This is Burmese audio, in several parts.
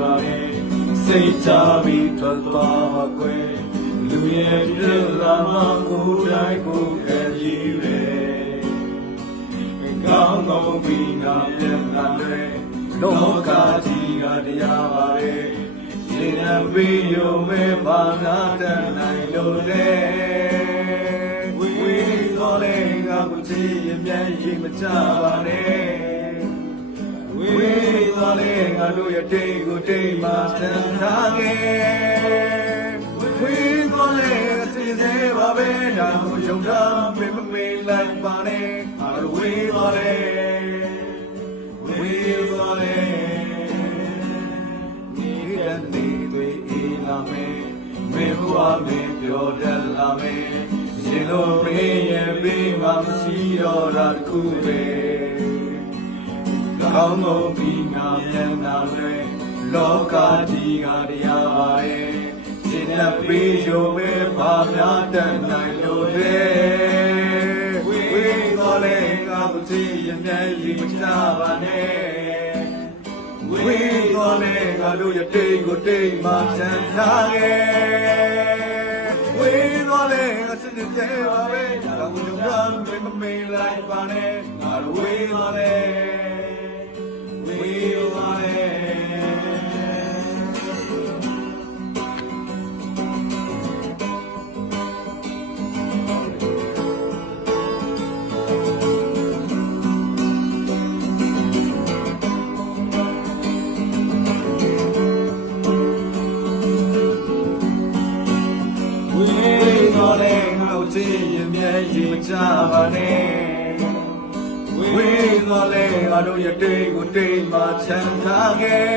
ပါလေစိတ်ချပြီးထွက်သွားပါကွယ်လူရဲ့ပြလာမှကိုယ်တိုင်ကိုယ်ကကြီးပဲကောင်းကောင်းပြီးငါပြန်လာတယ်လောကကြီးကတရားပါလေနေရပြီးရုံမဲ့ဘာသာတန်နိုင်လို့လေဝေးတော်လေငါကိုကြည့်ရင်ပြန်ရင်မချပါနဲ့ဝေးတော်လေငါတို့ရဲ့တိတ်ကိုတိတ်မှတန်ထားခဲ့ဝေးတော်လေစိတ်သေးပါပဲဒါကိုယုံထားမမေးလိုက်ပါနဲ့ငါတို့ဝေးတော်လေဝေးတော်လေနေတွေအေးလာမယ်မေဟူအမေပြောတတ်လာမယ်ရှင်တို့မေးရင်ပြီးမှမရှိတော့တာတခုပဲကောင်းကောင်းပြီးငါပြန်လာမယ်လောကကြီးကတရားပါရဲ့ရှင်လက်ပြီးရုံပဲဘာများတတ်နိုင်လို့လဲဝေးတော်လေငါမကြည့်ရင်မြန်ကြီးမချပါနဲ့ဝေးတော်လေငါတို့ရဲ့တိတ်ကိုတိတ်မှချမ်းသာခဲ့ဝေးတော်လေငါစစ်တဲ့ပါပဲကောင်းကြုံရမမေးလိုက်ပါနဲ့ငါတို့ဝေးတော်လေဝေးတော်လေကြည့်ရင်မြန်ရင်မချပါနဲ့ဝေးတော်လေငါတို့ရဲ့တိတ်ကိုတိတ်မှချမ်းသာခဲ့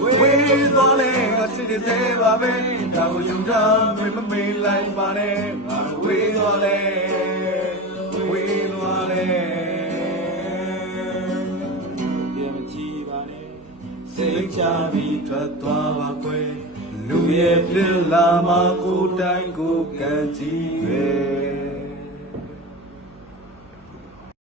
ဝေးတော်လေငါစစ်တဲ့ပါပဲဒါကိုယုံထားမမေးလိုက်ပါနဲ့ငါဝေးတော်လေဝေးတော်လေပြန်ကြည့်ပါနဲ့စိတ်ချပြီးထွက်သွားပါကွယ်လူရဲ့ပြလာမှာကိုယ်တိုင်ကိုယ်ကကြည့်ပဲ